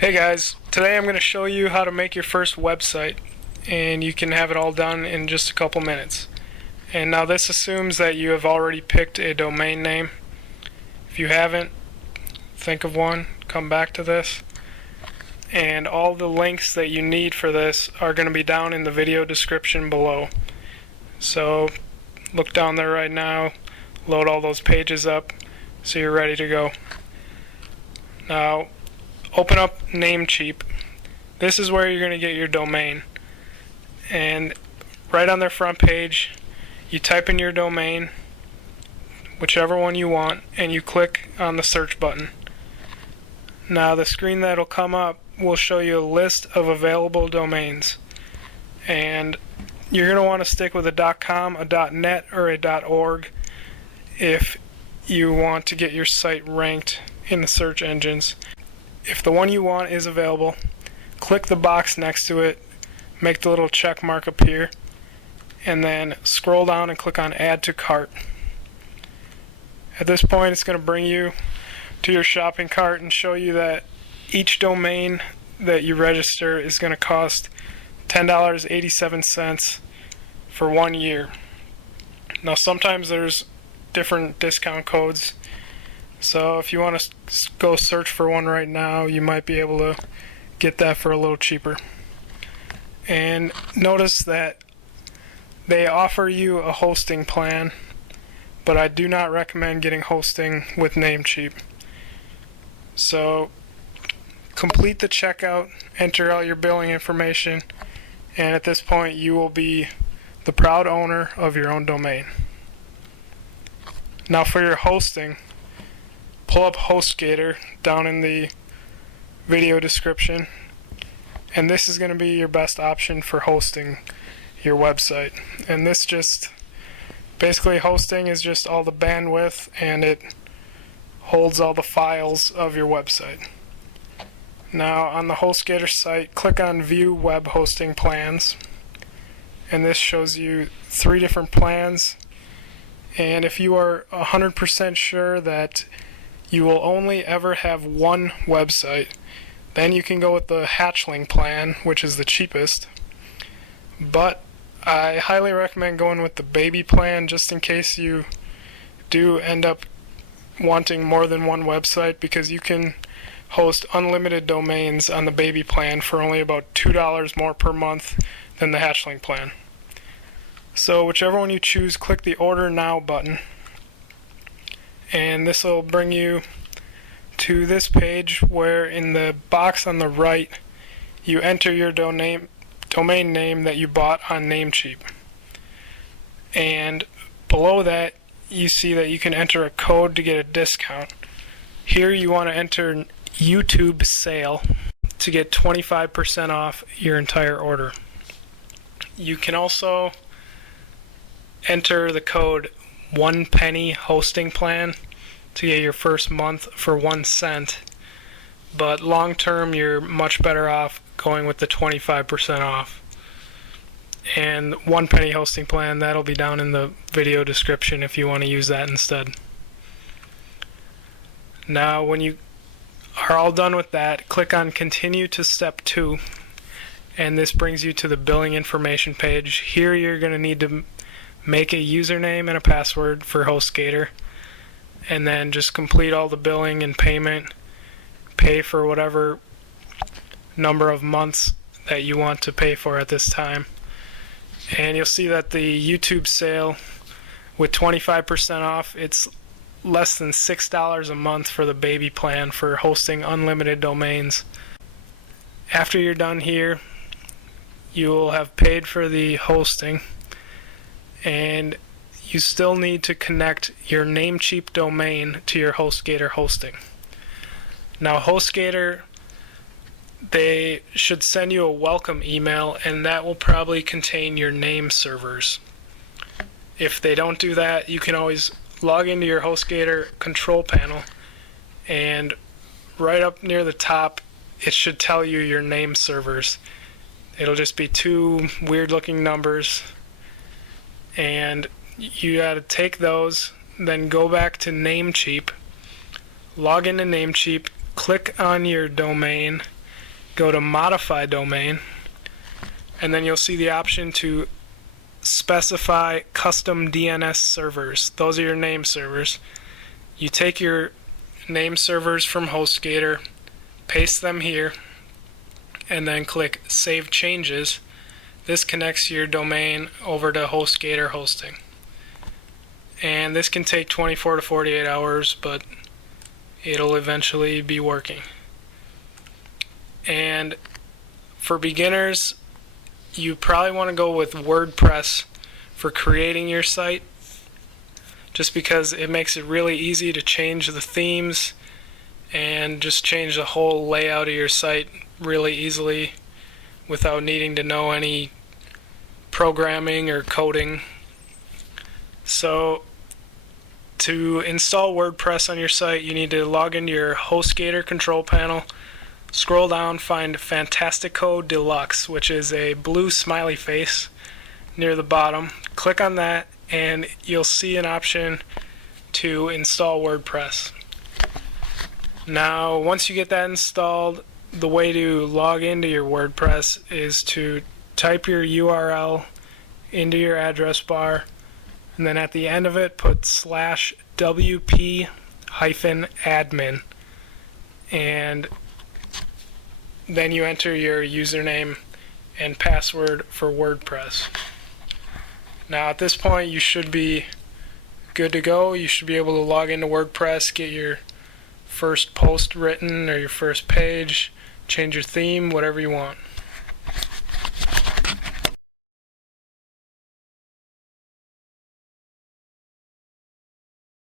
Hey guys, today I'm going to show you how to make your first website, and you can have it all done in just a couple minutes. And now this assumes that you have already picked a domain name. If you haven't, think of one, come back to this. And all the links that you need for this are going to be down in the video description below. So look down there right now, load all those pages up so you're ready to go. Now open up Namecheap. This is where you're going to get your domain. And right on their front page, you type in your domain, whichever one you want, and you click on the search button. Now the screen that'll come up will show you a list of available domains. And you're going to want to stick with a .com, a .net, or a .org if you want to get your site ranked in the search engines. If the one you want is available, click the box next to it, make the little check mark appear, and then scroll down and click on Add to Cart. At this point, it's going to bring you to your shopping cart and show you that each domain that you register is going to cost $10.87 for 1 year. Now sometimes there's different discount codes, so if you want to go search for one right now, you might be able to get that for a little cheaper. And notice that they offer you a hosting plan, but I do not recommend getting hosting with Namecheap. So complete the checkout, enter all your billing information, and at this point you will be the proud owner of your own domain. Now for your hosting, pull up HostGator down in the video description, and this is going to be your best option for hosting your website. And this just basically, hosting is just all the bandwidth, and it holds all the files of your website. Now on the HostGator site, click on View Web Hosting Plans, and this shows you 3 different plans. And if you are 100% sure that you will only ever have one website, then you can go with the Hatchling plan, which is the cheapest. But I highly recommend going with the baby plan, just in case you do end up wanting more than one website, because you can host unlimited domains on the baby plan for only about $2 more per month than the Hatchling plan. So whichever one you choose, click the Order Now button, and this will bring you to this page where in the box on the right you enter your domain name that you bought on Namecheap. And below that you see that you can enter a code to get a discount. Here you want to enter YouTube sale to get 25% off your entire order. You can also enter the code ONEPENNYHostingPlan to get your first month for 1 cent, but long term you're much better off going with the 25% off. And One Penny Hosting Plan, that'll be down in the video description if you want to use that instead. Now when you are all done with that, click on Continue to Step 2, and this brings you to the billing information page. Here you're going to need to make a username and a password for HostGator, and then just complete all the billing and payment. Pay for whatever number of months that you want to pay for at this time. And you'll see that the YouTube sale with 25% off, it's less than $6 a month for the baby plan for hosting unlimited domains. After you're done here, you will have paid for the hosting, and you still need to connect your Namecheap domain to your HostGator hosting. Now HostGator, they should send you a welcome email, and that will probably contain your name servers. If they don't do that, you can always log into your HostGator control panel, and right up near the top it should tell you your name servers. It'll just be 2 weird looking numbers, and you got to take those, then go back to Namecheap, log into Namecheap, click on your domain, go to Modify Domain, and then you'll see the option to specify custom DNS servers. Those are your name servers. You take your name servers from HostGator, paste them here, and then click Save Changes. This connects your domain over to HostGator hosting. And this can take 24 to 48 hours, but it'll eventually be working. And for beginners, you probably want to go with WordPress for creating your site, just because it makes it really easy to change the themes and just change the whole layout of your site really easily without needing to know any programming or coding. So to install WordPress on your site, you need to log into your HostGator control panel, scroll down, find Fantastico Deluxe, which is a blue smiley face near the bottom. Click on that and you'll see an option to install WordPress. Now, once you get that installed, the way to log into your WordPress is to type your URL into your address bar, and then at the end of it put /wp-admin, and then you enter your username and password for WordPress. Now at this point you should be good to go. You should be able to log into WordPress, get your first post written or your first page, change your theme, whatever you want.